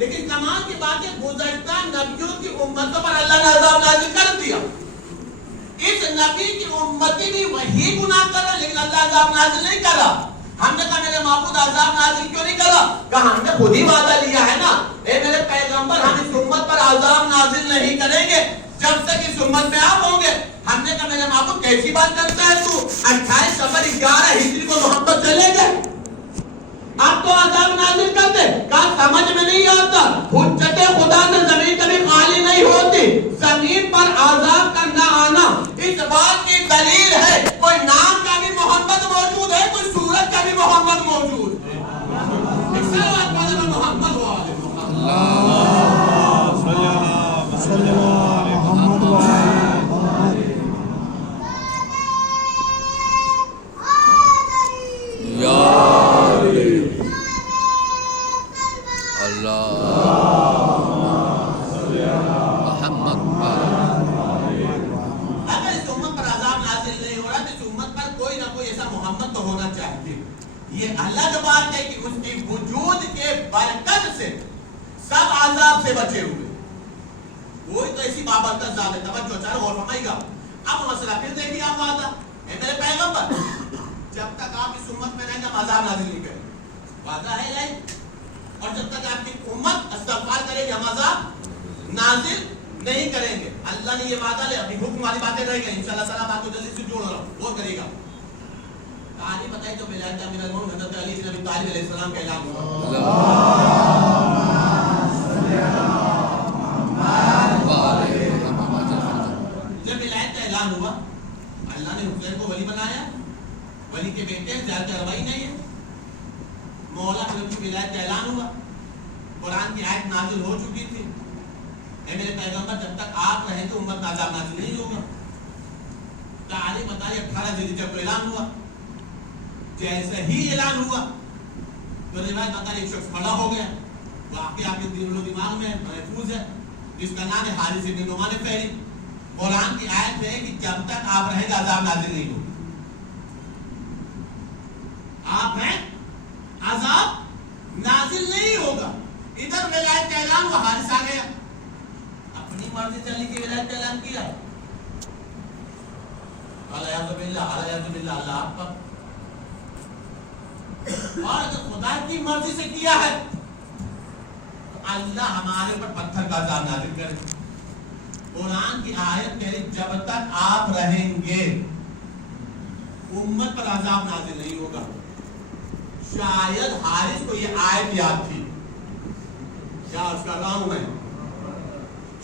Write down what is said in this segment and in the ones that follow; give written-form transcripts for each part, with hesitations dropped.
لیکن کمال کی بات ہے گزشتہ نبیوں کی امتوں پر اللہ نے عذاب نازل کر دیا. اس نبی کی امتی بھی وہی گناہ کر رہا لیکن اللہ عذاب نازل نہیں کر رہا. ہم نے کہا میرے معبود عذاب نازل کیوں نہیں کر رہا؟ کہا ہم نے خود ہی وعدہ لیا ہے نا، اے میرے پیغمبر ہم اس امت پر عذاب نازل نہیں کریں گے جب تک اس امت میں آپ ہوں گے. ہم نے کہا میرے معبود کیسی بات کرتا ہے تو 28 صفر 11 ہجری کو محمد چلے گئے، اب تو عذاب نازل کرتے. کہا سمجھ میں نہیں آتا، حجت خدا سے زمین کبھی خالی نہیں ہوتی. زمین پر عذاب کا نہ آنا اس بات کی دلیل ہے کوئی نام کا بھی محمد موجود ہے، کوئی صورت کا بھی محمد موجود ہے. محمد یہ الگ بات ہے کہ اس کی وجود کے برکت سے سب عذاب سے بچے ہوئے. کوئی تو ایسی بابرکت ذات ہے. توجہ چاہے غور فرمائیے گا. اب مسئلہ پھر دیکھیے آپ وعدہ اے میرے پیغمبر جب تک آپ اس امت میں رہیں گے ہم عذاب نازل نہیں کریں گے. وعدہ ہے نہیں. اور جب تک آپ کی امت استغفار کرے گی ہم عذاب نازل نہیں کریں گے. اللہ نے یہ وعدہ لیا. ابھی حکم والی باتیں رہ گئی انشاءاللہ تعالیٰ بات کو جلدی سے جوڑ رہا ہوں وہ کرے گا. کہانی بتائی جو ولایت امیر المومنین حضرت علی بن ابی طالب علیہ السلام کا اعلان ہوا. جب ولایت کا اعلان ہوا اللہ نے حسین کو ولی بنایا. ولی کے بیٹے ہیں زیادہ اروائی نہیں ہے. مولا حضرت کی ولایت کا اعلان ہوا. قرآن کی آیت نازل ہو چکی تھی اے میرے پیغمبر جب تک آپ رہیں تو امت میں عذاب نازل نہیں ہوگا. کہانی بتائی 18 ذی الحجہ کو اعلان ہوا. جیسے ہی اعلان ہوا تو روایت بتا ایک شخص کھڑا ہو گیا. واقعہ آپ کے دل و دماغ میں محفوظ ہے جس کا نام ہے حارث بن نعمان فہری. قرآن کی آیت ہے کہ جب تک آپ رہیں گے عذاب نازل نہیں ہوگا. آپ ہیں عذاب نازل نہیں ہوگا. ادھر ولایت کا اعلان ہوا حارث آ گیا اپنی مرضی سے علی کی ولایت کا اعلان کیا. الیاذ باللہ اللہ آپ کا. اور اگر خدا کی مرضی سے کیا ہے تو اللہ ہمارے اوپر پتھر کا عذاب نازل کرے. قرآن کی آیت کہہ رہی جب تک آپ رہیں گے امت پر عذاب نازل نہیں ہوگا. شاید حارث کو یہ آیت یاد تھی. کیا اس کا رہا ہوں میں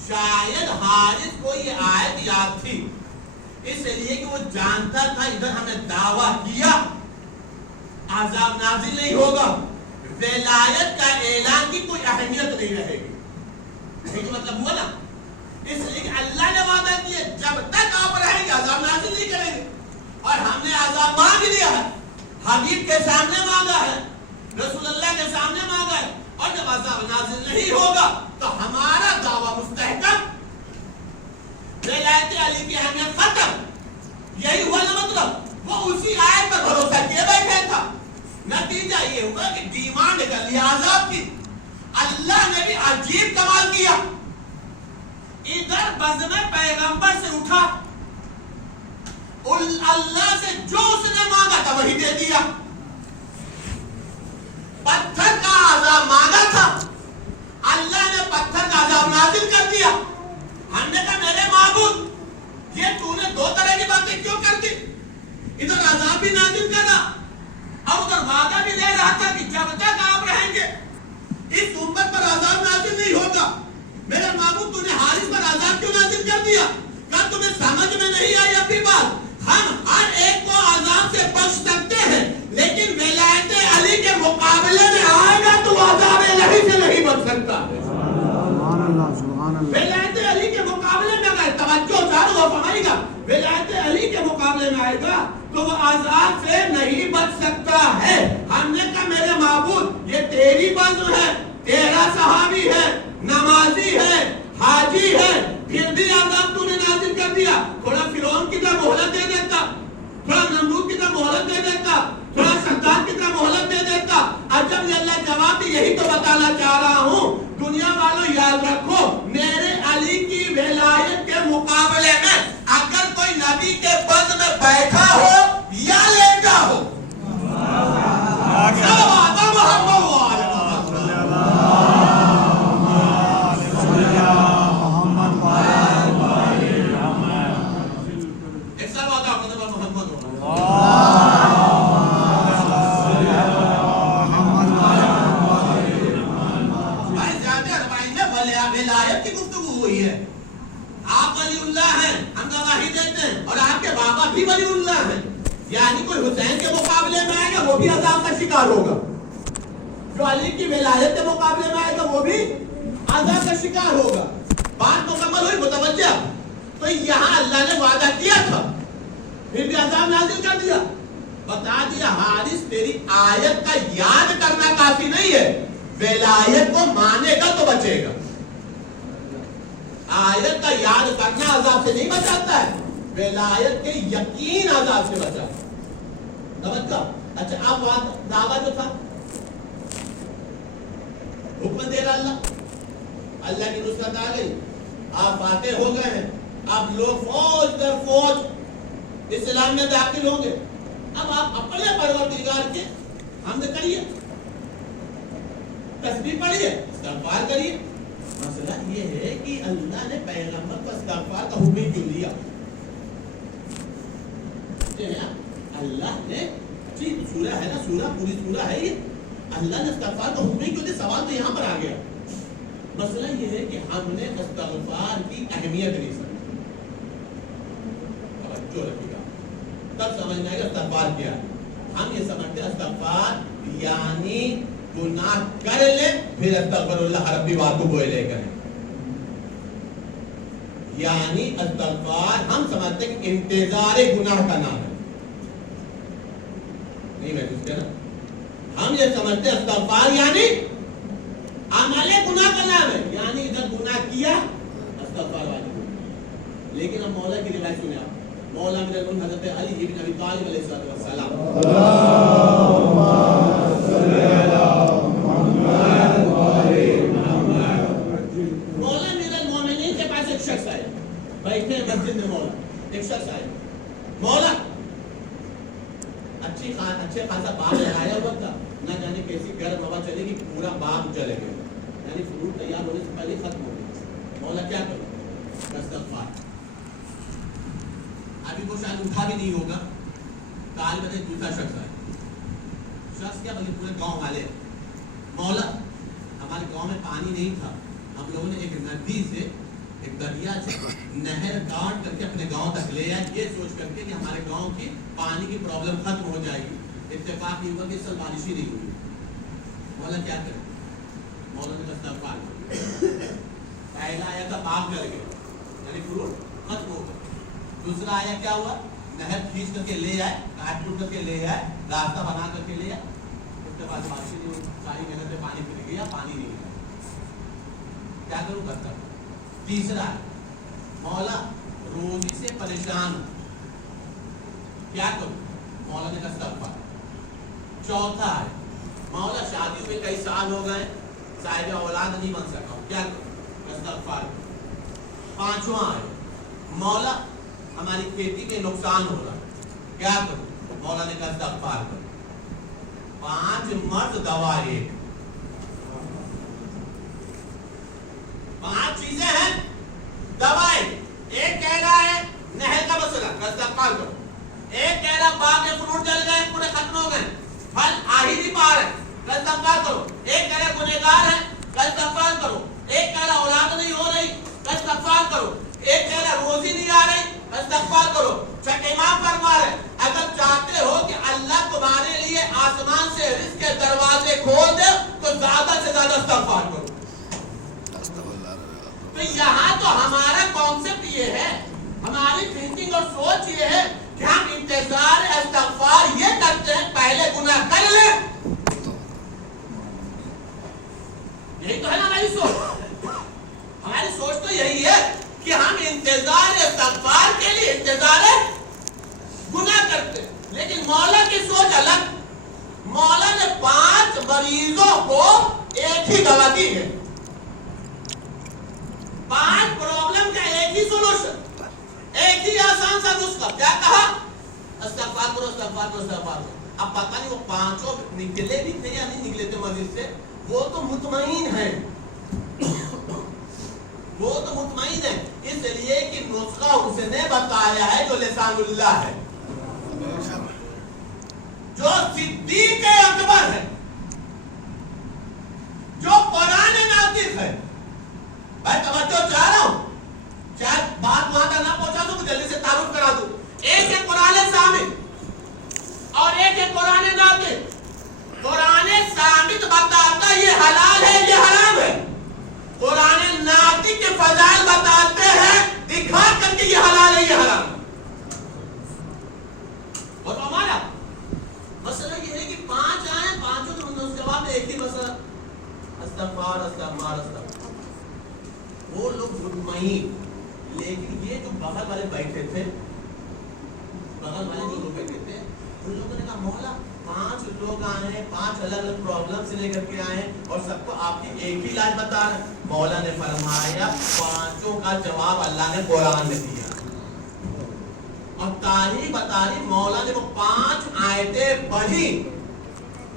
شاید حارث کو یہ آیت یاد تھی اس لیے کہ وہ جانتا تھا ادھر ہم نے دعویٰ کیا عذاب نازل نہیں ہوگا. ولایت کا اعلان کی کوئی اہمیت نہیں رہے گی. یہ مطلب ہوا نا. اس لیے کہ اللہ نے وعدہ کیا جب تک آپ رہیں گے عذاب نازل نہیں کریں گے. اور ہم نے عذاب مانگ لیا ہے. حبیب کے سامنے مانگا ہے, رسول اللہ کے سامنے مانگا ہے. اور جب عذاب نازل نہیں ہوگا تو ہمارا دعویٰ مستحکم, ولایت علی کی اہمیت ختم. یہی ہوا نا مطلب. وہ اسی آیت پر بھروسہ کیے بیٹھے تھا. نتیجہ یہ ہوا کہ ڈیمانڈ کر لیا عذاب کی. اللہ نے بھی عجیب کمال کیا. ادھر بزم پیغمبر سے اٹھا, اللہ سے جو اس نے مانگا تھا وہی دے دیا. پتھر کا عذاب مانگا تھا, اللہ نے پتھر کا عذاب نازل کر دیا. ہم نے کہا میرے معبود یہ تو نے دو طرح کی باتیں کیوں کر دی؟ ادھر عذاب بھی نازل کرا اور ادھر وعدہ بھی دے رہا تھا کہ جب تک آپ رہیں گے اس امت پر عذاب نازل نہیں ہوگا. میرے معبود تو نے حارث پر عذاب کیوں نازل کر دیا؟ کہا تمہیں سمجھ میں نہیں آئی اپنی بات. ہم ہر ایک کو عذاب سے بچ سکتے ہیں لیکن ولایت علی کے مقابلے میں آئے گا تو عذاب الہی سے نہیں بچ سکتا. ولایت علی کے مقابلے میں اگر توجہ چاہو اور فرمائے گا ولایت علی کے مقابلے میں آئے گا تو وہ عذاب سے نہیں بچ سکتا ہے. ہم نے کہا میرے معبود یہ تیری بزم ہے, تیرا صحابی ہے, نمازی ہے, حاجی ہے, پھر بھی عذاب تو نے نازل کر دیا. تھوڑا فرعون کی طرح مہلت دے دیتا, تھوڑا نمرود کی طرح مہلت دے دیتا, تھوڑا شداد کی طرح مہلت دے دیتا. اب جب یہ اللہ جواب دی یہی تو بتانا چاہ رہا ہوں ولایت کی گفتگو ہوئی ہے. آپ ولی اللہ ہیں, ہم گواہی دیتے ہیں, اور آپ کے بابا بھی ولی اللہ ہیں. یعنی کوئی حسین کے مقابلے میں آئے گا وہ بھی عذاب کا شکار ہوگا, جو علی کی ولایت کے مقابلے میں آئے گا وہ بھی عذاب کا شکار ہوگا. بات مکمل ہوئی, متوجہ؟ تو یہاں اللہ نے وعدہ کیا تھا, پھر بھی عذاب نازل کر دیا. بتا دیا حارث تیری آیت کا یاد کرنا کافی نہیں ہے, ولایت کو مانے گا تو بچے گا. آیت کا یاد کرنا عذاب سے نہیں بچاتا ہے, ولایت کے یقین عذاب سے بچاتا ہے. سمجھتا؟ اچھا اب دعویٰ جو تھا, حکم دے رہا اللہ, اللہ کی نصرت آ گئی, آپ فاتح ہو گئے ہیں, اب لوگ فوج در فوج اسلام میں داخل ہوں گے. اب آپ اپنے پروردگار کے حمد کریے, تسبیح پڑھیے, استغفار کریے. مسئلہ یہ ہے کہ اللہ نے پیغمبر کو استغفار کا حکم کیوں دیا؟ اللہ نے سورہ ہے نا, سورہ پوری سورہ ہے یہ, اللہ نے استغفار کا حکم کیوں دیا؟ سوال تو یہاں پر آ گیا. مسئلہ یہ ہے کہ ہم نے استغفار کی اہمیت نہیں سمجھی. توجہ رکھیے گا, تب سمجھ میں آئے گا استغفار کیا ہے. ہم یہ سمجھتے ہیں استغفار یعنی گناہ کر لے پھر استغفر اللہ ربی واتوب الیہ کریں. یعنی استغفار ہم سمجھتے ہیں کہ انتظار گناہ کا نام ہے. نہیں محسوس کیا نا, ہم یہ سمجھتے ہیں استغفار یعنی عمل گناہ کا نام ہے, یعنی ادھر گناہ کیا استغفار واجب. لیکن اب مولا کی روایت سنیں آپ. مولا امیر المؤمنین حضرت علی بن ابی طالب علیہ السلام, اللہم صلی علی محمد و آل محمد. مولا امیر المؤمنین کے پاس ایک شخص آئے, بیٹھے ہیں مسجد میں, مولا ایک شخص آئے, مولا اچھے خاصا باغ لگایا ہوا تھا, نہ جانے کیسی گرم ہوا چلے گی پورا باغ جلے گیا, یعنی فروٹ تیار ہونے سے پہلے ختم ہو گیا. مولا کیا کرو؟ استغفار. ابھی وہ شاید اٹھا بھی نہیں ہوگا, کال میں دوسرا شخص آئے. شخص کیا بلکہ پورے گاؤں والے, مولا ہمارے گاؤں میں پانی نہیں تھا, ہم لوگوں نے ایک ندی سے, ایک دریا سے نہر کاٹ کر کے اپنے گاؤں تک لے آئے, یہ سوچ کر کے کہ ہمارے گاؤں کی پانی کی پرابلم ختم ہو جائے گی. اتفاق یہ ہوا کہ اس سال بارش ہی نہیں ہوئی. مولا کیا کرے؟ مولا نے استغفار. پہلا آیا تھا باغ جل گیا, یعنی فروٹ ختم ہو گیا. دوسرا آیا کیا ہوا, نہر کھینچ کر کے لے آئے, کاٹ ٹوٹ کر کے لے آئے, راستہ بنا کر کے لے آئے. اس کے بعد بارش نہیں ہوئی, ساری محنت میں پانی پھر گیا, پانی نہیں گیا. کیا کروں کرتا. تیسرا مولا روزی سے پریشان ہوں, کیا کروں؟ مولا نے کہا استغفار. چوتھا ہے مولا شادی ہوئے کئی سال ہو گئے, صاحب اولاد نہیں بن سکا, کیا کروں؟ استغفار. پانچواں ہے مولا ہماری کھیتی میں نقصان ہو رہا, کیا کروں؟ مولا نے کہا استغفار کرو. 5 مرد دوا ایک, 5 چیزیں ہیں دوائیں. ایک کہہ رہا ہے نہر کا مسئلہ, استغفار کرو. ایک کہہ رہا باغ کے فروٹ جل گئے, پورے ختم ہو گئے, پھل آ ہی نہیں پا رہے, استغفار کرو. ایک کہہ رہا گنہگار ہے, استغفار کرو. ایک کہہ رہا اولاد نہیں ہو رہی, استغفار کرو. ایک کہہ رہا روزی نہیں آ رہی, استغفار کرو. امام فرما رہے اگر چاہتے ہو کہ اللہ تمہارے لیے آسمان سے رزق کے دروازے کھول دے تو زیادہ سے زیادہ استغفار کرو. تو یہاں تو ہمارا کانسیپٹ یہ ہے, ہماری تھنکنگ اور سوچ یہ ہے کہ ہم انتظار استغفار یہ کرتے ہیں پہلے گناہ کر لیں. یہی تو ہے نا ہماری سوچ. ہماری سوچ تو یہی ہے کہ ہم انتظار استغفار کے لیے انتظار گناہ کرتے ہیں. لیکن مولا کی سوچ الگ. مولا نے 5 مریضوں کو ایک ہی دوا دی ہے, 5 پرابلم کا ایک ہی سولوشن, ایک ہی آسان سا نسخہ. کیا کہا؟ استغفار کرو, استغفار کرو, استغفار کرو. اب پتہ نہیں وہ 5 نکلے بھی تھے یا نہیں نکلے تھے مسجد سے, وہ تو مطمئن ہیں, وہ تو مطمئن ہے, اس لیے کہ نسخہ اس نے بتایا ہے جو لسان اللہ ہے, جو صدیق اکبر ہے, جو قرآن ناطق ہے. بھائی استغفار استغفار استغفار. وہ لوگ مطمئن. لیکن یہ جو بغل والے بیٹھے تھے, بغل والے جو لوگ بیٹھے تھے, ان لوگوں نے کہا مولا 5 لوگ آئے ہیں, 5 الگ الگ پرابلم سے لے کر کے آئے ہیں, اور سب کو آپ کی ایک ہی علاج بتا رہے ہیں. مولا نے فرمایا 5 کا جواب اللہ نے قرآن میں دیا. اور تاریخ بتا رہی مولا نے وہ 5 آیتیں پڑھی,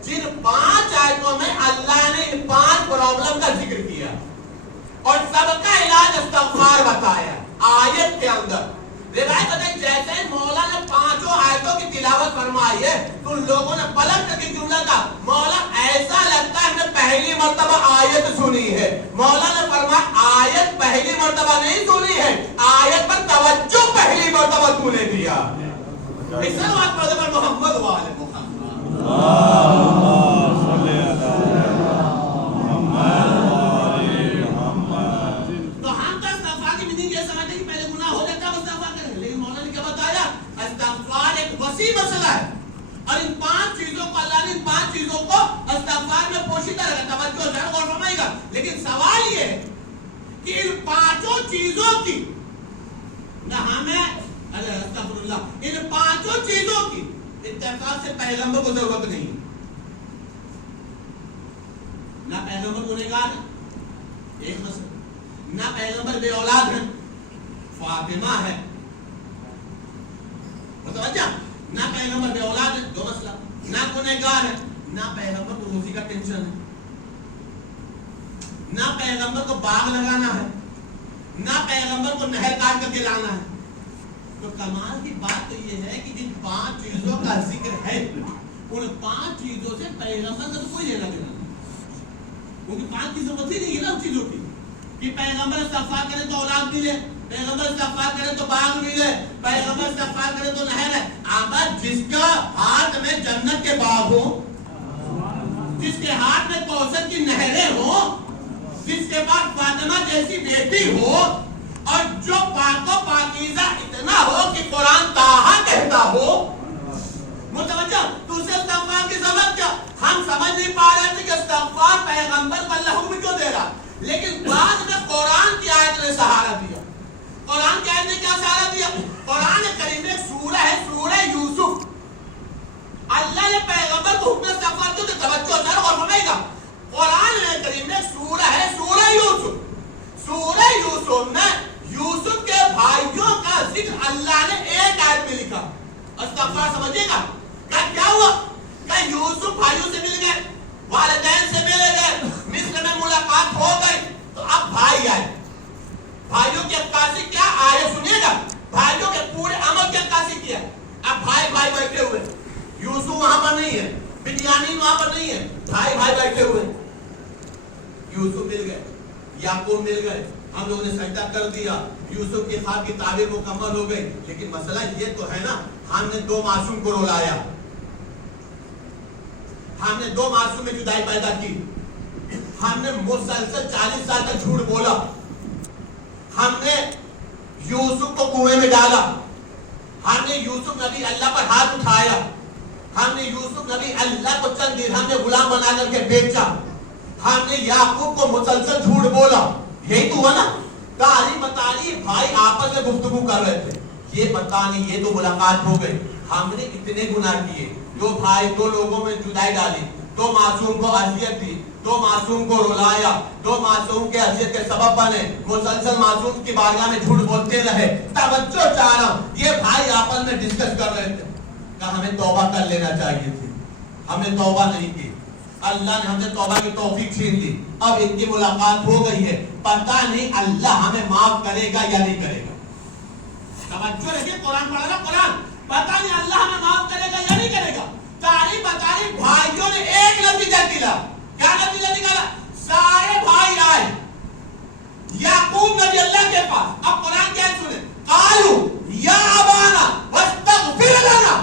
جن 5 آیتوں میں اللہ نے ان 5 پرابلم کا ذکر کیا اور سب کا علاج استغفار بتایا آیت کے اندر. روایت بتائی جیسے مولا نے 5 آیتوں کی تلاوت فرمائی ہے تو لوگوں نے پلٹ کر کے جملہ کا مولا ایسا لگتا ہے ہم نے پہلی مرتبہ آیت سنی ہے. مولا نے فرمایا آیت پہلی مرتبہ نہیں سنی ہے, آیت پر توجہ پہلی مرتبہ تو نے دیا. اس بات پر محمد والے محمد مسئلہ ہے. اور ان 5 چیزوں کو اللہ نے ان 5 چیزوں کو استغفار میں پوشیدہ رکھا. توجہ ذرا غور فرمائیے گا. لیکن سوال یہ ہے کہ ان 5 چیزوں کی نہ ہمیں استغفر اللہ ان 5 چیزوں کی اتفاق سے پیغمبر کو ضرورت نہیں. نہ پیغمبر گنہگار ہے, ایک مسئلہ. نہ پیغمبر بے اولاد ہے, فاطمہ ہے. متوجہ, نہ پیغمبر بے اولاد ہے, 2 مسئلہ. نہ گنہگار ہے, نہ پیغمبر کو روزی کا ٹینشن ہے, نہ پیغمبر کو باغ لگانا ہے, نہ پیغمبر کو نہر کاٹ کر کے لانا ہے. تو کمال کی بات تو یہ ہے کہ جن 5 چیزوں کا ذکر ہے ان 5 چیزوں سے پیغمبر کا تو کوئی لینا دینا نہیں, کیونکہ 5 کی ضرورت ہی نہیں ہے نا ان چیزوں کی. کہ پیغمبر استغفار کرے تو اولاد ملے, پیغمبر استغفار کرے تو باغ ملے, پیغمبر استغفار کرے تو نہر ہے. آمد جس کا ہاتھ میں جنت کے باغ ہو, جس کے ہاتھ میں کوثر کی نہریں ہو, جس کے پاس فاطمہ جیسی بیٹی ہو, اور جو پاک و پاکیزہ اتنا ہو کہ قرآن تاہا کہتا ہو, متوجہ, تو اسے استغفار کی ضرورت کیا؟ ہم سمجھ نہیں پا رہے تھے کہ استغفار پیغمبر کو اللہ حکم کیوں دے رہا, لیکن بعد میں قرآن کی آیت نے سہارا دیا. قرآن کی آیت نے کیا سہارا دیا؟ قرآن کریم میں سورہ ہے, سورہ یوسف. اللہ نے پیغمبر کو حکم استغفار کیوں دیا؟ توجہ ذرا غور فرمائیے گا. قرآن کریم میں سورہ ہے, سورہ یوسف. سورہ یوسف میں یوسف کے بھائیوں کا ذکر اللہ نے ایک آیت میں لکھا. استغفار سمجھیے گا. کیا ہوا؟ کہ یوسف بھائیوں سے مل گئے, والدین سے مل گئے, مصر میں ملاقات ہو گئی, تو اب بھائی آئے. بھائیوں کی عکاسی کیا آئے سنیے گا, بھائیوں کے پورے عمل کی عکاسی کیا. اب بھائی بھائی بیٹھے ہوئے, یوسف وہاں پر نہیں ہے, بنیامین وہاں پر نہیں ہے, بھائی بھائی بیٹھے ہوئے. یوسف مل گئے, یعقوب مل گئے, ہم لوگوں نے سجدہ کر دیا, یوسف کی خواب کی تعبیر مکمل ہو گئی. لیکن مسئلہ یہ تو ہے نا, ہم نے 2 معصوم کو رلایا, ہم نے 2 معصوم میں جدائی پیدا کی, ہم نے مسلسل 40 سال تک جھوٹ بولا, ہم نے یوسف کو کنویں میں ڈالا, ہم نے یوسف نبی اللہ پر ہاتھ اٹھایا, ہم نے یوسف نبی اللہ کو چند درہم میں غلام بنا کر کے بیچا, ہم نے یعقوب کو مسلسل جھوٹ بولا. یہی تو ہوا نا. تعلیم بتانی بھائی آپس میں گفتگو کر رہے تھے, یہ بتانی یہ تو ملاقات ہو گئی, ہم نے اتنے گناہ کیے, 2 بھائی 2 لوگوں میں جدائی ڈالی, 2 معصوم کو اذیت دی, 2 معصوم کو رلایا, 2 معصوم کے اذیت کے سبب بنے, مسلسل معصوم کی بارگاہ میں جھوٹ بولتے رہے. توجہ چاہ رہا ہوں, یہ بھائی آپس میں ڈسکس کر رہے تھے, کہا ہمیں توبہ کر لینا چاہیے تھی, ہم نے توبہ نہیں کی, اللہ نے ہم سے توبہ کی توفیق چھین لی, اب ان کی ملاقات ہو گئی ہے, پتہ نہیں اللہ ہمیں معاف کرے گا یا نہیں کرے گا. توجہ رکھیے, قرآن پڑھا نا, قرآن, پتہ نہیں اللہ ہمیں معاف کرے گا یا نہیں کرے گا. تاریخ بتاریخ بھائیوں نے ایک نتیجہ نکالا. کیا نتیجہ نکالا؟ سارے بھائی آئے یعقوب نبی اللہ کے پاس. اب قرآن کیا سنیں, قالوا یا ابانا واستغفر لنا.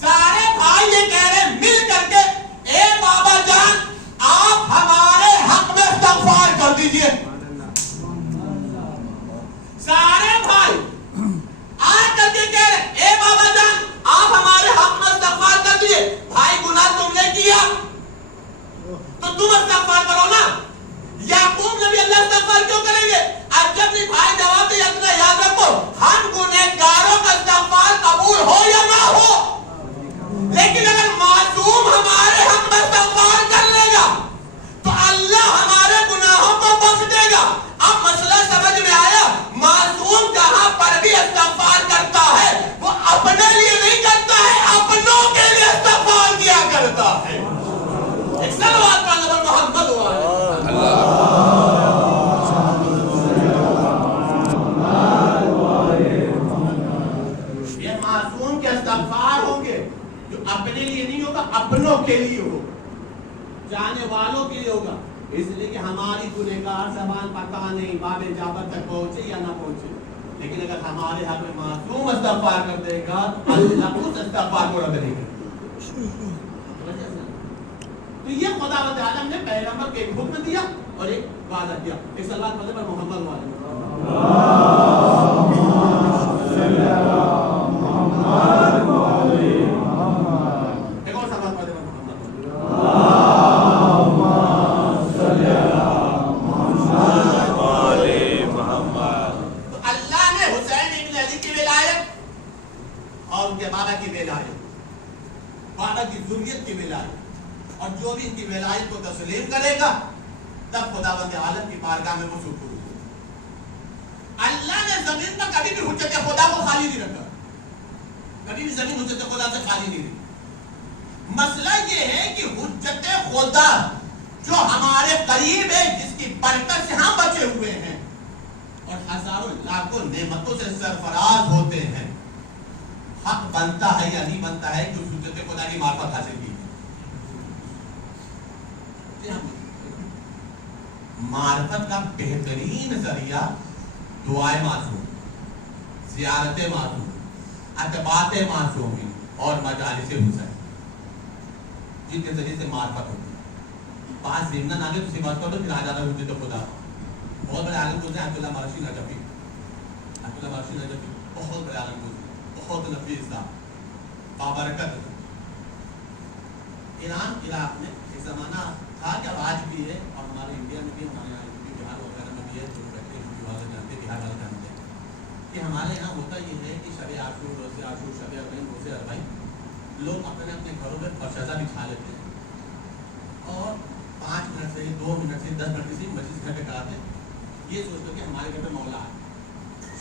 سارے بھائی یہ کہہ رہے مل کر کے, اے بابا جان آپ ہمارے حق میں استغفار کر دیجئے. سارے بھائی آ کر کے کہہ رہے اے بابا جان آپ ہمارے حق میں استغفار کر دیجئے. بھائی گناہ تم نے کیا تو تم استغفار کرتا ہے. ایک صلوات پڑھنا پر محمد یہ معصوم کے استغفار ہوں گے جو اپنے لیے نہیں ہوگا, اپنوں کے لیے ہوگا, جانے والوں کے لیے ہوگا. اس لیے کہ ہماری گنہگار زبان پتہ نہیں باب جابر تک پہنچے یا نہ پہنچے, لیکن اگر ہمارے حق میں معصوم استغفار کر دے گا تو اللہ اس استغفار کو رد نہیں کرے. تو یہ خداوند عالم نے پیغمبر کے ایک حکم دیا اور ایک وعدہ دیا. ایک صلوات پڑھیں پر محمد والے ایک اور صلوات پڑھیں پر محمد. تو اللہ نے حسین ابن علی کی ولایت اور ان کے بابا کی ولایت, بابا کی ذریت کی ولایت, اور جو بھی ان کی ولایت کو تسلیم کرے گا تب خداوند عالم کی بارگاہ میں وہ سکون. اللہ نے زمین پر کبھی بھی حجت خدا کو خالی نہیں رکھا, کبھی بھی زمین حجت خدا سے خالی نہیں رہی. مسئلہ یہ ہے کہ حجت خدا جو ہمارے قریب ہے, جس کی برکت سے ہم بچے ہوئے ہیں اور ہزاروں لاکھوں نعمتوں سے سرفراز ہوتے ہیں, حق بنتا ہے یا نہیں بنتا ہے کہ اس حجت خدا کی معرفت حاصل کی. معرفت کا بہترین ذریعہ دعائے معصوم, زیارت معصوم, اتباعت معصومی اور مجالس حسین, جن کے ذریعے سے معرفت ہوتی ہے. پاس ضمن آگے تو بات کرو پھر آ جانا حجت خدا. بہت بڑے عالم گزرے عبد اللہ مرشی نجفی, عبد اللہ مرشی نجفی بہت بڑے عالم گزرے, بہت نفیس تھا, بابرکت. ایران عراق میں ایک زمانہ تھا, جب آج بھی ہے, اور ہمارے انڈیا میں بھی, ہمارے یہاں بہار وغیرہ میں بھی ہے, جو بیٹھے ہیں والے جانتے ہیں, بہار والے جانتے ہیں کہ ہمارے یہاں ہوتا یہ ہے کہ شب عاشور, روز عاشور, شب اربعین, روز اربعین لوگ اپنے اپنے گھروں میں فرشتہ بچھا لیتے ہیں اور 5 منٹ سے 2 منٹ سے 10 منٹ سے مجلس گھر پہ کراتے ہیں, یہ سوچتے کہ ہمارے گھر پہ مولا ہے,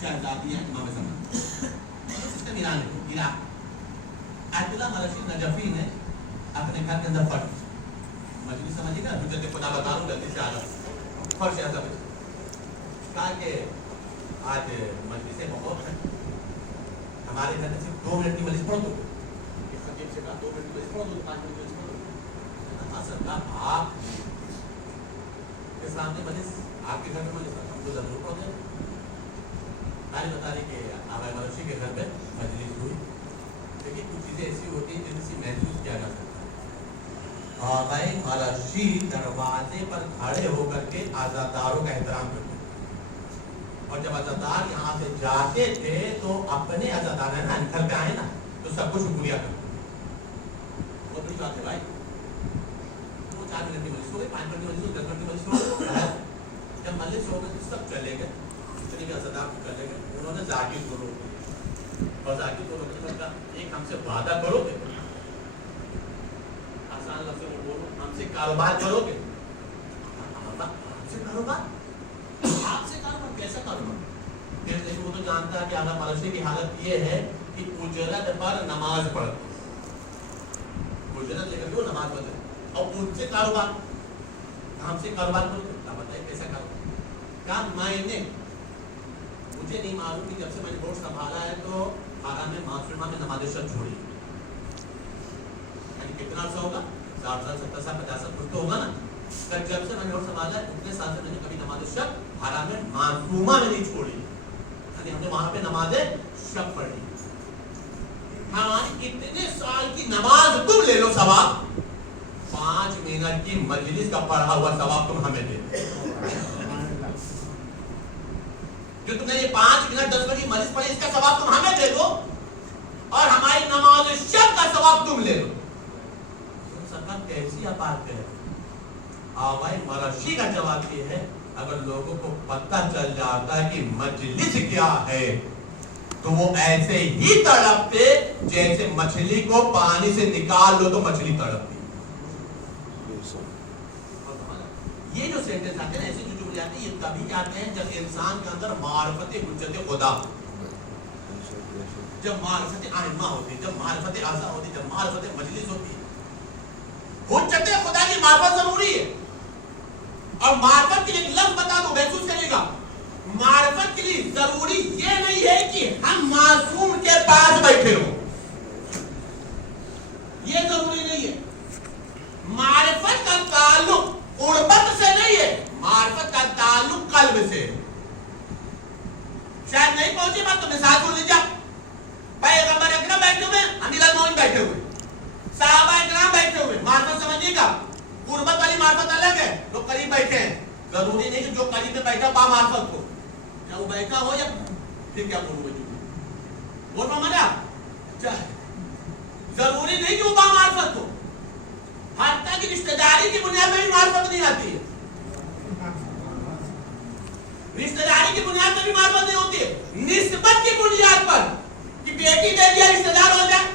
شہزادی ہے, امام زمان. سسٹم ایران ہے, عراق. عبد اللہ مرشی نجفی نے اپنے گھر کے اندر فرش مجلس سمجھیے گا, حجت خدا بتا رہا ہوں جلدی سے آ رہا, فرش ایسا بچا کہا کہ آج مجلسیں بہت ہیں, ہمارے گھر میں صرف 2 منٹ کی مجلس پڑھ دو. اس خطیب سے کہا 2 منٹ کی مجلس پڑھ دو, 5 منٹ کی مجلس پڑھ دو. آپ کے سامنے مجلس, آپ کے گھر میں مجلس ہم تو ضرور پڑھ دیں. میں نے بتا رہی کہ آبائی مرشی کے گھر میں مجلس ہوئی, لیکن کچھ چیزیں ایسی ہوتی ہیں جن سے محسوس کیا جا سکتا ہے. آبائی مرشی دروازے پر کھڑے ہو کر کے عزاداروں کا احترام کرتے ہیں, اور جب عزادار یہاں سے جاتے تھے تو اپنے عزادار ہے نا, گھر پہ آئے نا تو سب کو شکریہ کرتے. بہت بڑی بات ہے بھائی. 4 منٹ کی مجلس ہو گئی, 5 منٹ کی مجلس ہو گئی, 10 منٹ کی مجلس ہو گئی. جب مجلس ہو گئی تو سب چلے گئے, جتنے بھی عزادار چلے گئے. انہوں نے ذاکر کو روک دیا, اور ذاکر کو روکنے کا ایک ہم سے وعدہ کرو گے, آسان لفظ میں بولو, ہم سے کاروبار کرو گے. ہم سے کاروبار, آپ سے کاروبار, کیسا کاروبار؟ لیکن وہ تو جانتا ہے کہ اعلیٰ مرشی کی حالت یہ ہے کہ اجرت پر نماز پڑھو, اجرت لے کر کے وہ نماز پڑھتے, اور ان سے کاروبار, ہم سے کاروبار کرو گے. کیا بتائیے کیسا کاروبار؟ کہا میں نے, مجھے نہیں معلوم کہ جب سے میں نے گوشت سنبھالا ہے تو حرم معصومہ میں نماز شب چھوڑی, یعنی کتنا عرصہ ہوگا, 60 سال, 70 سال, 50 سال, کچھ تو ہوگا نا. جب سے میں نے گوشت سنبھالا ہے اتنے سال سے میں نے کبھی نماز شب حرم معصومہ میں نہیں چھوڑی, یعنی ہم نے وہاں پہ نماز شب پڑھی. ہماری اتنے سال کی نماز تم لے لو ثواب, 5 منٹ کی مجلس کا پڑھا ہوا ثواب تم ہمیں دے. جو تم نے یہ 5 منٹ 10 منٹ کی مجلس پڑھی, اس کا ثواب تم ہمیں دے دو, اور ہماری نماز شب کا ثواب تم لے لو. سرکار کیسی بات ہے؟ آبائی مرشی کا جواب یہ ہے, اگر لوگوں کو پتہ چل جاتا ہے کہ مجلس کیا ہے تو وہ ایسے ہی تڑپتے جیسے مچھلی کو پانی سے نکال لو تو مچھلی تڑپتی. یہ جو سینٹنس آتے ہیں, ایسے جو جملے آتے ہیں, یہ تبھی آتے ہیں جب انسان کے اندر معرفت حجت خدا, جب معرفت آئمہ ہوتی, جب معرفت اعضاء ہوتی, جب معرفت مجلس ہوتی. حجت خدا کی معرفت ضروری ہے. اور معرفت کے لیے ایک لفظ بتا دو محسوس کرے گا. معرفت کے لیے ضروری یہ نہیں ہے کہ ہم معصوم کے پاس بیٹھے ہوں, یہ ضروری نہیں ہے. معرفت کا تعلق قربت سے نہیں ہے, معرفت کا تعلق قلب سے. شاید نہیں پہنچی بات تو مثال سن لیجیے. پیغمبر اکرم بیٹھے ہوئے, امیر المومنین بیٹھے ہوئے, صحابہ اکرام بیٹھے ہوئے. معرفت سمجھیے گا, قربت والی معرفت الگ ہے. لوگ قریب بیٹھے ہیں, ضروری نہیں کہ جو قریب میں بیٹھا با معرفت ہو. کیا وہ بیٹھا ہو یا پھر کیا بولوں گا, بول سمجھا, ضروری نہیں کہ وہ با معرفت ہو. حتیٰ کہ رشتہ داری کی بنیاد میں بھی معرفت نہیں آتی ہے. رشتہ داری کی بنیاد پر بھی معرفت نہیں ہوتی ہے. نسبت کی بنیاد پر کہ بیٹی دے دیا رشتہ دار ہو جائے,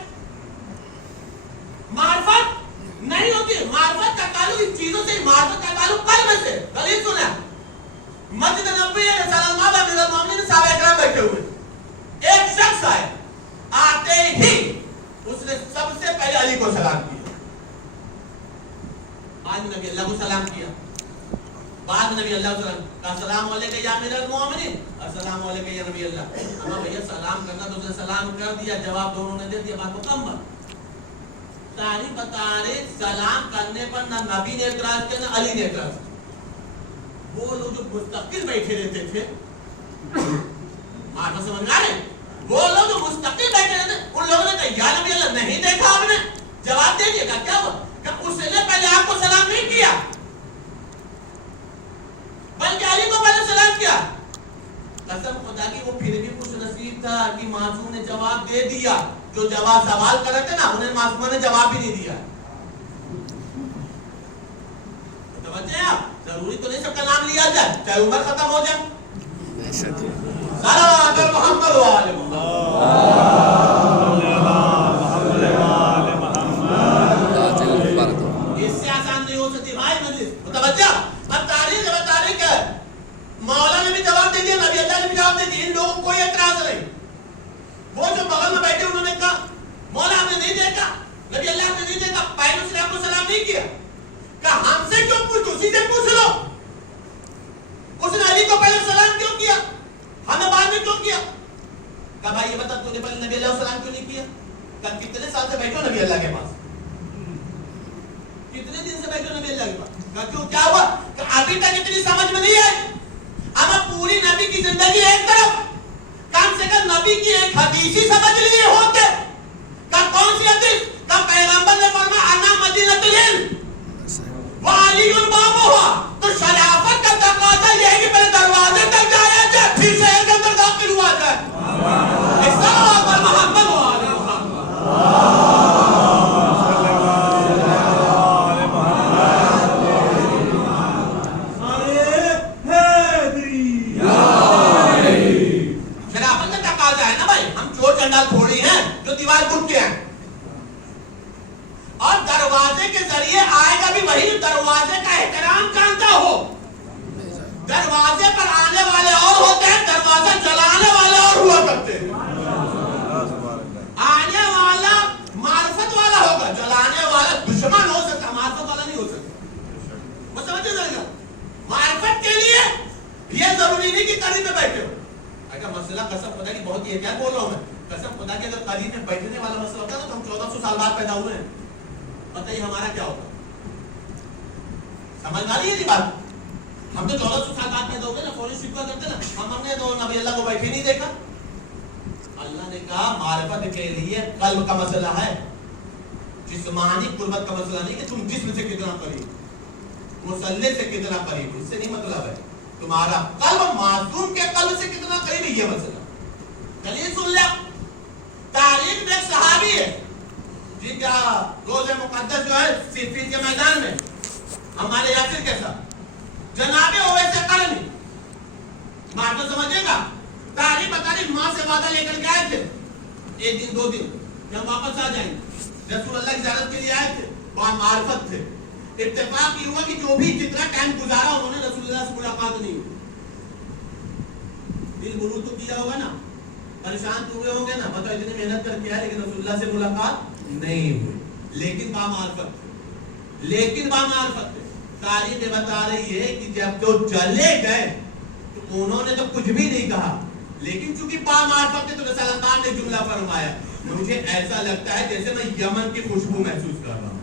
معرفت نہیں ہوتی. معرفت کا تعلق ان چیزوں سے, معرفت کا تعلق قلب سے. دلیل سنا, مسجد نبوی ہے, صلی اللہ علیہ وسلم صحابہ اکرام بیٹھے ہوئے. ایک شخص آئے, آتے ہی اس نے سب سے پہلے علی کو سلام کیا, بعد نبی اللہ کو سلام کیا, بعد نبی اللہ کو السلام علیکم یا امیر المومنین, السلام علیکم یا نبی اللہ. ہمیں بھیا سلام کرنا تو اسے سلام کر دیا, جواب دونوں نے دے دیا, بات مکمل. تاریخ بتا رہے سلام کرنے پر نہ نبی نے اعتراض کیا نہ علی نے اعتراض کیا. وہ لوگ جو مستقل بیٹھے رہتے تھے, معرفت سمجھ آ رہے, وہ لوگ جو مستقل بیٹھے رہتے ان لوگوں نے کہا یا نبی اللہ نہیں دیکھا ہم نے, جواب دے دیا. کیا ہوا کہ اس نے پہلے آپ کو سلام نہیں کیا بلکہ علی کو پہلے سلام کیا. قسم خدا کی وہ پھر بھی خوش نصیب تھا کہ معصوم نے جواب دے دیا. جو جواب سوال کر رہے تھے نا, انہیں معصومہ نے جواب بھی نہیں دیا. توجہ ہے آپ, ضروری تو نہیں سب کا نام لیا جائے چاہے عمر ختم ہو جائے. صلوات محمد و آل محمد. اس سے آسان نہیں ہو سکتی بھائی مجلس. متوجہ, اب تاریخ ہے, مولا نے بھی جواب دے دیا, نبی اللہ نے بھی جواب دے دیا. ان لوگوں کو کوئی اعتراض نہیں. وہ جو بغل میں بیٹھے انہوں نے کہا مولا ہم نے نہیں دیکھا, نبی اللہ نے نہیں دیکھا, پہلے اس نے آپ کو سلام نہیں کیا. کہا ہم سے کیوں پوچھو, اسی سے پوچھ لو. اس نے علی کو پہلے سلام کیوں کیا, ہمیں بعد میں کیوں کیا. کہا بھائی یہ بتا, تو نے پہلے نبی اللہ کو سلام کیوں نہیں کیا. کہا کتنے سال سے بیٹھو نبی اللہ کے پاس, کتنے دن سے بیٹھو نبی اللہ کے پاس. کہا کیوں, کیا ہوا. کہ ابھی تک اتنی سمجھ میں نہیں آئی. اب پوری نبی کی زندگی ایک طرف, کم سے کم نبی کی ایک حدیثی سمجھ لیے ہوتے. کہا کون سی حدیث. کہا پیغمبر نے فرمایا انا مدینۃ العلم وعلی الباب ہوا. تو شرافت کا تقاضا یہ ہے کہ پہلے دروازے تک جایا جائے پھر شہر کے اندر داخل ہوا جائے. صلوات بر محمد و آل محمد. تھوڑی ہیں جو دیوار ٹوٹ کے ہیں, اور دروازے کے ذریعے آئے گا بھی وہی دروازے کا احترام جانتا ہو. دروازے پر آنے والے اور ہوتے ہیں, دروازہ جلانے والے اور ہوا کرتے ہیں. آنے والا معرفت والا ہوگا, جلانے والا دشمن ہو سکتا, معرفت والا نہیں ہو سکتا. وہ سمجھے ذرا, معرفت کے لیے یہ ضروری نہیں کہ قریب میں بیٹھے ہو. اگر مسئلہ قسم خدا کی بہت ہی احتیاط بول رہا ہوں میں, قسم خدا کے اگر قریب میں بیٹھنے والا مسئلہ ہوتا ہے تو ہم 1400 سال بعد پیدا ہوئے ہیں, بتائیے ہمارا کیا ہوتا. سمجھ آ رہی ہے یہ بات. ہم تو 1400 سال بعد پیدا ہوئے نا, فوری شکوہ کرتے نا, ہم نے تو نبی اللہ کو بیٹھے نہیں دیکھا. اللہ نے کہا معرفت کے لیے قلب کا مسئلہ ہے, جسمانی قربت کا مسئلہ نہیں کہ تم جسم سے کتنا قریب, مسلح سے کتنا قریب, اس سے نہیں مطلب ہے. تمہارا قلب معصوم کے قلب سے کتنا قریب ہے, یہ مسئلہ. دلیل سن لیا. تاریخ میں ایک صحابی ہے جن کا روز مقدس جو ہے صفین کے میدان میں ہمارے یاسر کے ساتھ, جناب اویس قرنی. معرفت سمجھے گا, تاریخ بتا رہی ماں سے وعدہ لے کر کے آئے تھے, ایک دن دو دن کہ ہم واپس آ جائیں گے. رسول اللہ کی زیارت کے لیے آئے تھے, وہاں معرفت تھے. اتفاق یہ ہوا کہ جو بھی جتنا ٹائم گزارا انہوں نے رسول اللہ سے ملاقات نہیں ہوئی. دل بلو تو کیا ہوگا نا, پریشان تو ہوئے ہوں گے نا, بتاؤ اتنی محنت کر کے آئے لیکن رسول اللہ سے ملاقات نہیں ہوئی. لیکن کام معرفت تھے, لیکن بامعرفت تاریخ بتا رہی ہے کہ جب جو چلے گئے تو انہوں نے تو کچھ بھی نہیں کہا، لیکن چونکہ بامعرفت تھے تو رسول اللہ نے جملہ فرمایا. مجھے ایسا لگتا ہے جیسے میں یمن کی خوشبو محسوس کر رہا ہوں.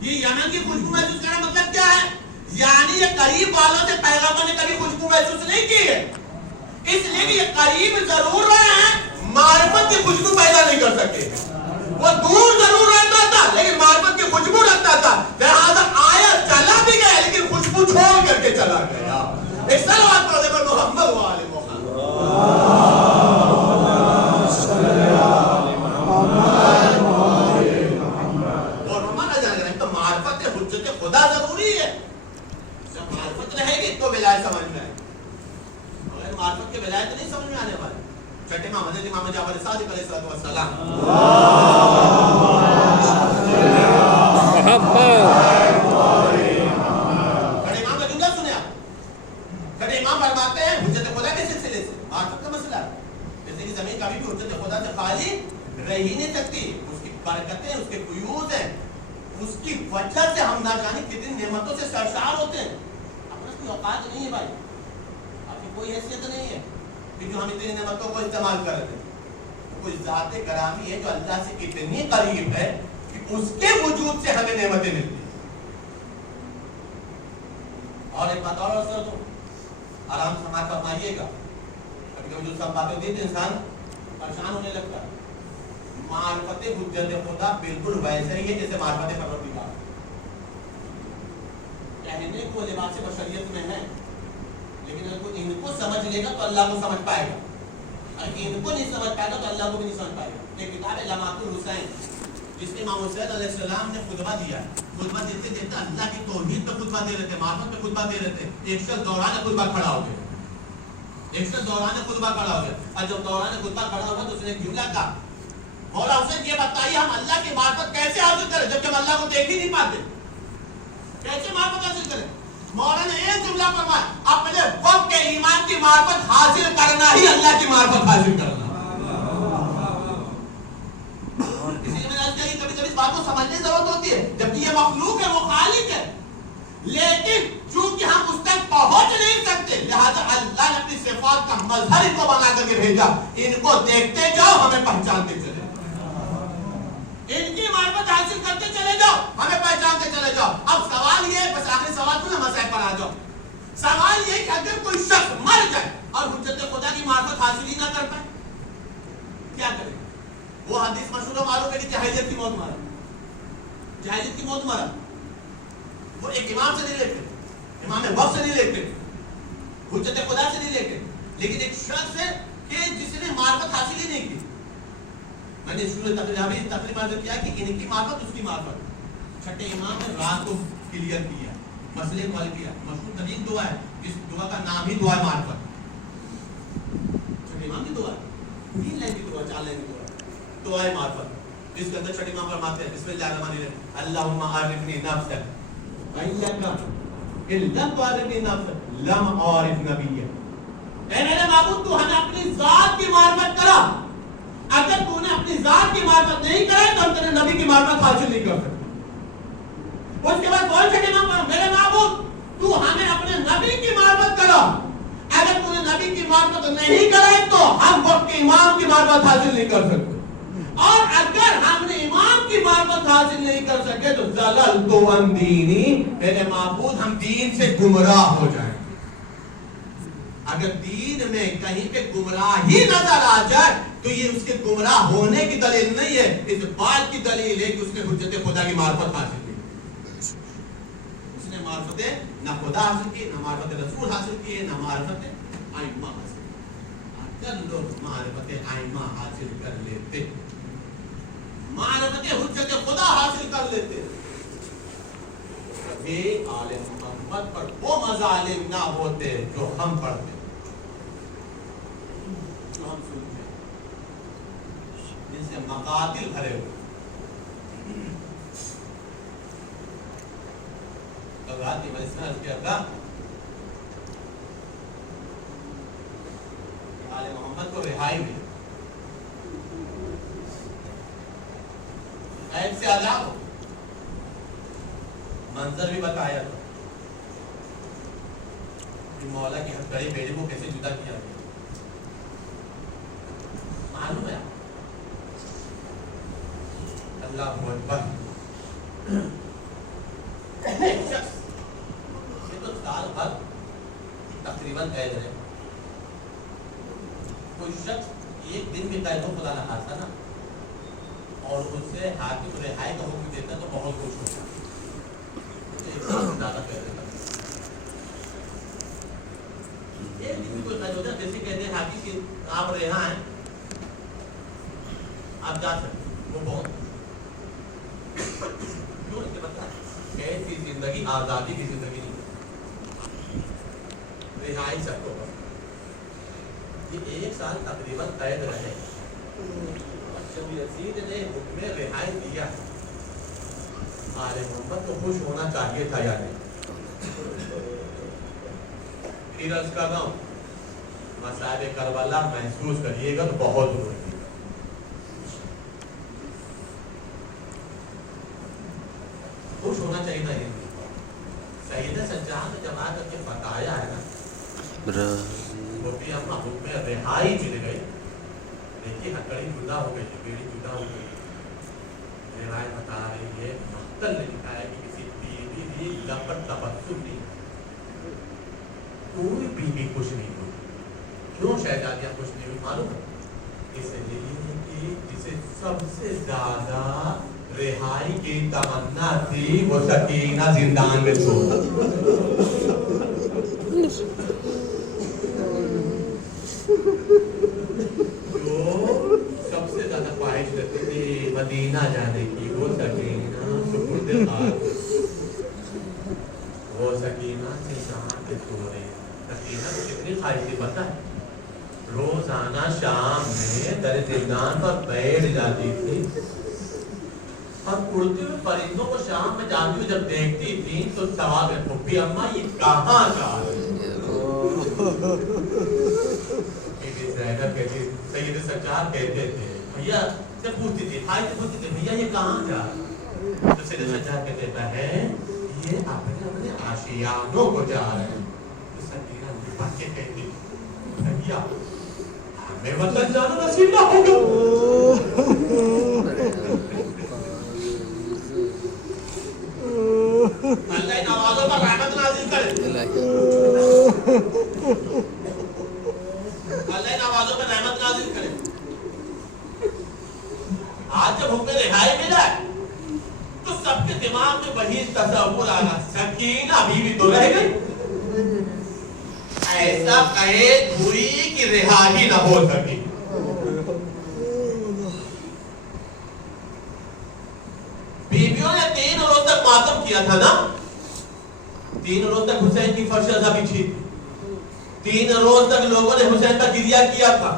یہ یمن کی خوشبو محسوس کرنا مطلب کیا ہے؟ یعنی یہ قریب والوں سے پیغمبر نے کبھی خوشبو محسوس نہیں کی ہے، اس لیے کہ یہ قریب ضرور رہے ہیں، معرفت کی خوشبو پیدا نہیں کر سکے. وہ دور ضرور رہتا تھا لیکن معرفت کی خوشبو رکھتا تھا، لہذا آیا چلا بھی گیا لیکن خوشبو چھوڑ کر کے چلا گیا. ایک صلوات پڑھنے پر محمد و آل محمد. اور ہمارا جان رہے ہیں تو معرفت حجت خدا ضروری ہے. جب معرفت رہے گی تو ولایت سمجھ میں آئے، اگر معرفت کے ولایت نہیں سمجھ میں آنے والی. چھٹے امام حضرت امام جعفر صادق علیہ السلام کھڑے امام کا جملہ سنے آپ. کھڑے امام فرماتے ہیں حجت خدا کے سلسلے سے معرفت کا مسئلہ ہے. جیسے کہ زمین کبھی بھی حجت خدا سے خالی رہ ہی نہیں سکتی، اس کی برکتیں، اس کے فیوز ہیں، اس کی وجہ سے ہم نہ جانے کتنی نعمتوں سے سرشار ہوتے ہیں. اپنا کوئی اوقات نہیں ہے بھائی، آپ کی کوئی حیثیت نہیں ہے کہ جو ہم اتنی نعمتوں کو استعمال کر رہے ہیں. کوئی ذات کرامی ہے جو اللہ سے اتنی قریب ہے کہ اس کے وجود سے ہمیں نعمتیں ملتی ہیں. اور ایک بات اور کر دو، آرام سے سماعت فرمائیے گا. کبھی کبھی جو سب باتیں ہوتی ہیں انسان پریشان ہونے لگتا ہے. معرفت حجت خدا بالکل ویسے ہی ہے جیسے معرفت پروردگار. کہنے کو لباس بشریت میں ہے، لیکن اگر ان کو سمجھ لے گا تو اللہ کو سمجھ پائے گا، اگر ان کو نہیں سمجھ پائے گا تو اللہ کو بھی نہیں سمجھ پائے گا. ایک کتاب ہے لمحات الحسین، جس میں امام حسین علیہ السلام نے خطبہ دیا ہے. خطبہ دیتے دیتے اللہ کی توحید پہ خطبہ دے رہے تھے، معرفت پہ خطبہ دے رہے تھے. ایک شخص دوران خطبہ کھڑا ہو گیا، ایک شخص دوران خطبہ کھڑا ہو گیا. اور جب دوران خطبہ کھڑا ہوا تو اس نے ایک جملہ کہا، مولا حسین یہ بتائیے ہم اللہ کی معرفت کیسے حاصل کریں جبکہ ہم اللہ کو دیکھ ہی نہیں پاتے، کیسے معرفت حاصل کریں؟ مولا نے ایک جملہ فرمایا، اپنے وقت کے ایمان کی معرفت حاصل کرنا ہی اللہ کی معرفت حاصل کرنا. اسی لیے میں نے کہا کہ کبھی کبھی اس بات کو سمجھنے کی ضرورت ہوتی ہے، جبکہ یہ مخلوق ہے، وہ خالق ہے، لیکن چونکہ ہم اس تک پہنچ نہیں سکتے لہذا اللہ نے اپنی صفات کا مظہر ان کو بنا کر کے بھیجا. ان کو دیکھتے جاؤ، ہمیں پہچانتے چلے، ان کی معرفت حاصل کرتے چلے جاؤ، ہمیں پہچانتے چلے جاؤ. اب سوال یہ ہے، بس آخری سوال کو نا مسائل پر آ جاؤ. سوال یہ کہ اگر کوئی شخص مر جائے اور حجت خدا کی معرفت حاصل ہی نہ کر پائے کیا کرے؟ وہ حدیث مشہور و معروف ہے کہ جاہلیت کی موت مرا، جاہلیت کی موت مرا. وہ ایک امام سے نہیں لیتے، امام وقت سے نہیں لیتے، حجت خدا سے نہیں لیتے، لیکن ایک شخص ہے کہ جس نے معرفت حاصل ہی نہیں کی. میں نے شروع تقریب عرض کیا کہ ان کی معرفت اس کی معرفت. چھٹے امام نے رات کو کلیئر کیا، مسئلے کو حل کیا. مشہور ترین دعا ہے، اس دعا کا نام ہی دعا معرفت. چھٹے امام کی دعا، 3 لائن کی دعا، 4 لائن کی دعا، دعا معرفت. اس کے اندر چھٹے امام فرماتے ہیں بسم اللہ الرحمن الرحیم، اللہم عارفنی نفسک فإنک ان لم تعرفنی نفسک لم اعرف نبیک. اے میرے معبود تو ہمیں اپنی ذات کی معرفت کرا، اگر تو نے اپنی ذات کی معرفت نہیں کرے تو ہم تیرے نبی کی معرفت حاصل نہیں کر سکتے. اس کے بعد کون چھٹے امام پر میرے معبود تو ہمیں اپنے نبی کی معرفت کرا، اگر تو نے نبی کی معرفت نہیں کرے تو ہم وقت کے امام کی معرفت حاصل نہیں کر سکتے، اور اگر ہم نے امام کی معرفت حاصل نہیں کر سکے تو زللت عن دینی، میرے معبود ہم دین سے گمراہ ہو جائیں. اگر دین میں کہیں پہ گمراہی نظر آ جائے تو یہ اس کے گمراہ ہونے کی دلیل نہیں ہے، اس بات کی دلیل ہے کہ اس نے حجت خدا کی معرفت حاصل کی. اس نے معرفت نہ خدا حاصل کی، نہ معرفت رسول حاصل کی، نہ معرفت ائمہ حاصل کی. اگر لوگ معرفت ائمہ حاصل کر لیتے، معرفت حجت خدا حاصل کر لیتے، یہ آل محمد پر وہ مظالم نہ ہوتے جو ہم پڑھتے، جو ہم سنتے، جن سے مقاتل بھرے ہوئے. رات کی مجلس میں عرض کیا تھا آل محمد کو رہائی ملی، قید سے آزاد ہو. منظر بھی بتایا تھا کہ مولا کی ہتھکڑی بیٹے کو کیسے جدا کیا گیا. معلوم ہے اللہ اکبر. ایک شخص یہ تو سال بھر تقریباً قید رہے. کوئی شخص ایک دن بھی قید ہو خدا نہ خاصا نا اور اس سے حاکم رہائی کا حکم دیتا تو بہت خوش ہوتا. ایک سال سے زیادہ قید رہتا. ایک دن بھی کوئی قید ہوتا جیسے کہتے ہیں حاکم کی آپ رہا ہیں آپ جا سکتے وہ بہت کیوں اس کے بتا قید کی زندگی آزادی کی زندگی نہیں رہائی سب کو. یہ ایک سال تقریباً قید رہے. جب یزید نے حکم رہائی دیا آل محمد کو خوش ہونا چاہیے تھا یا نہیں؟ پھر عرض کر رہا ہوں مصائب کربلا محسوس کریے گا تو بہت روئے گا. خوش ہونا چاہیے تھا. سیدہ سجاد جب آ کر کے بتایا ہے نا وہ بھی اپنا حکم رہائی مل گئی. دیکھیے ہتھکڑی جدا ہو گئی بیڑی جدا ہو گئی. روایت بتا رہی ہے مقتل نے لکھا ہے کہ کسی بیوی بھی لب پر تبسم نہیں, کوئی بیوی خوش نہیں ہوئی. کیوں شہزادیاں خوش نہیں ہوئی معلوم ہے؟ اس لیے کہ جسے سب سے زیادہ رہائی کی تمنا تھی وہ سکینہ زندان میں چھوڑ. سب سے زیادہ خواہش رہتی تھی مدینہ جانے کی وہ سکینہ سپرد خاک, وہ سکینہ نشان پہ سو رہی. سکینہ کو کتنی خواہش تھی پتہ ہے؟ روزانہ شام میں در زندان پر بیٹھ جاتی تھی اور اڑتے ہوئے پرندوں کو شام میں جاتی ہوئی جب دیکھتی تھی تو سوال ہے پھپھی اماں یہ کہاں جا رہی ہے؟ سید سجاد کہتے تھے بھیا سے پوچھتی تھی بھائی سے پوچھتی تھی بھیا یہ کہاں جا رہا ہے؟ تو سید سجاد کہتے ہے یہ اپنے آشیانوں کو جا رہے ہیں. سکینہ بات کے کہتی بھیا ہمیں وطن جانا نصیب نہ ہوگا. اللہ ان آوازوں پر رحمت نازل کرے. اللہ ان آوازوں پر رحمت نازل کرے. آج جب حکم رہائی ملا تو سب کے دماغ میں وہی تصور آنا سکینہ بیوی تو رہ گئی. ایسا قید ہوئی کہ رہائی نہ ہو سکی. بیویوں نے 3 روز تک ماتم کیا تھا نا. 3 روز تک حسین کی فرش رضا بچھی تھی. 3 روز تک لوگوں نے حسین کا گریہ کیا تھا.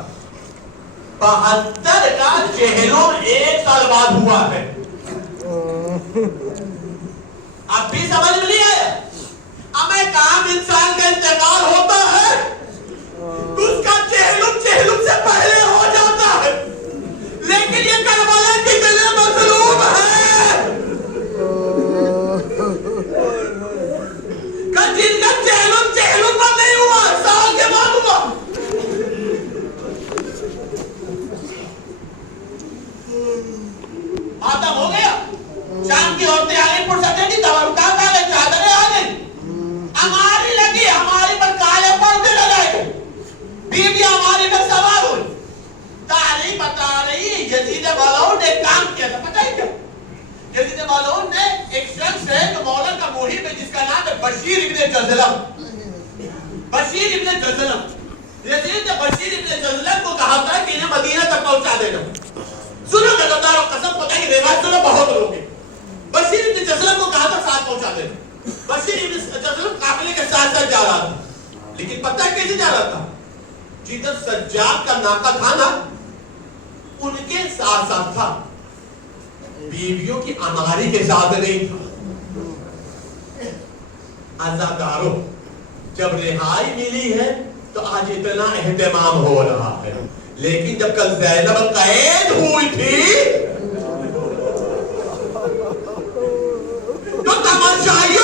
72 کا چہلم 1 سال بعد ہوا ہے. اب بھی سمجھ میں نہیں آیا؟ اب ایک عام انسان کا انتقال ہوتا ہے تو اس کا چہلم سے پہلے ہو جاتا ہے. لیکن یہ کربلا کی دلیں مظلوم ہے جن کا چہلم پر نہیں ہوا سال کے بعد ہوا. آدم ہو گیا. شام کی عورتیں آگے پڑ سکتے تھی تبرکات آ گئی چادریں آ گئی ہماری لگی ہماری پر کالے پردے لگائے گئے. بیوی ہماری پر سوار ہوئی. تاریخ بتا رہی یزید ملعون نے کام کیا تھا. پتہ ہے کیا؟ یزید ملعون نے ایک شخص ہے جو مولا کا محب ہے جس کا نام ہے بشیر ابن جزلم. بشیر ابن جزلم. یزید نے بشیر ابن جزلم کو کہا تھا کہ انہیں مدینہ تک پہنچا دینا. سنو گدردار اور قسم خدا کی روایت سنو بہت لوگ ہیں. بشیر ابن جزلم کو کہا تھا ساتھ پہنچا دینا. بشیر ابن جزلم قافلے کے ساتھ جا رہا تھا. لیکن پتہ کیسے جا رہا تھا؟ جدھر سجاد کا ناکہ تھا نا ان کے ساتھ تھا. بیویوں کی اماری کے ساتھ نہیں تھا. عزاداروں جب رہائی ملی ہے تو آج اتنا اہتمام ہو رہا ہے. لیکن جب کل زینب قید ہوئی تھی تو تماشائیوں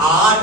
8